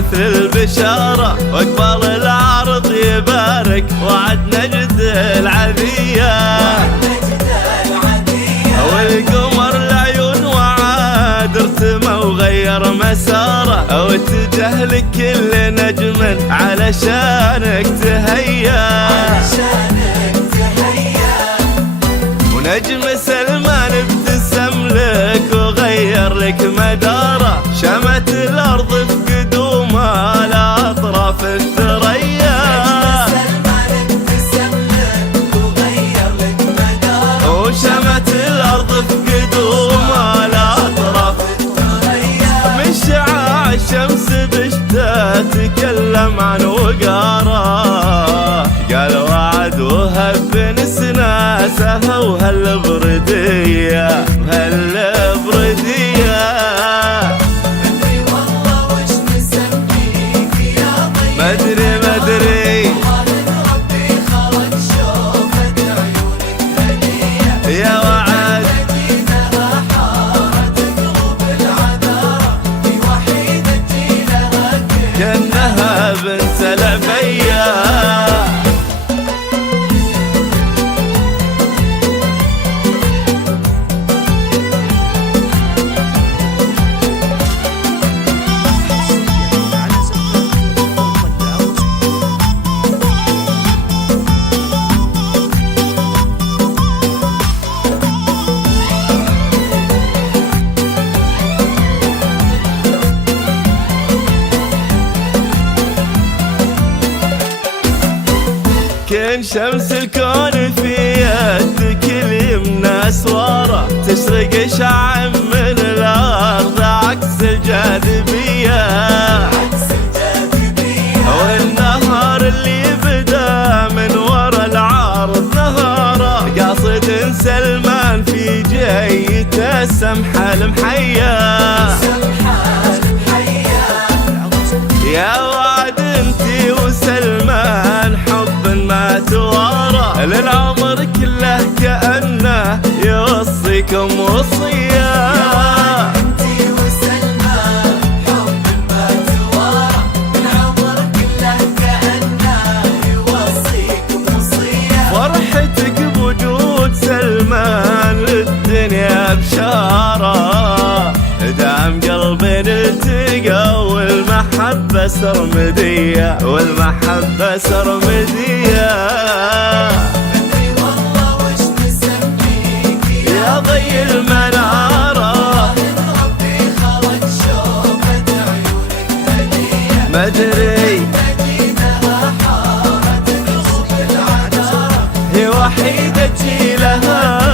مثل البشارة، واقبل العرض يبارك وعد نجد العذية. والقمر العيون وعاد ارتمى وغير مساره، واتجه لكل نجم علشانك تهيا. ونجم سلمان ابتسم لك وغير لك مداره، شمت الارض في قدومه لاطراف الثريا. وشمت الارض في قدومه لاطراف الثريا. من شعاع الشمس بشته تكلم عن وقاره، قال وعد وهب نسناسه وهالبرديه وهالبرديه. مدري يا وعد كأنها بنت العبية. كن شمس الكون في يدك اليمنى اسواره، تشرق شعاع من الارض عكس الجاذبيه. والنهار اللي بدا من ورا العرض نهاره، قاصد سلمان في جيته السمحه المحيا. يا وعد انتي وسلمان حب ما توارى، للعمر كله كأنه يوصيكم وصية. يا انتي وسلمان حب ما توارى، للعمر كله كأنه يوصيكم وصية. فرحتك بوجود سلمان للدنيا بشارة، دعم قلبي التقى والمحبة سرمدية والمحبة سرمدية. مدري والله وش نسميك يا ضي المنارة، ربي خلق شوفة عيونك هدية. مدري مدينة حارة قلوب العذارى، هي وحيدة جيلها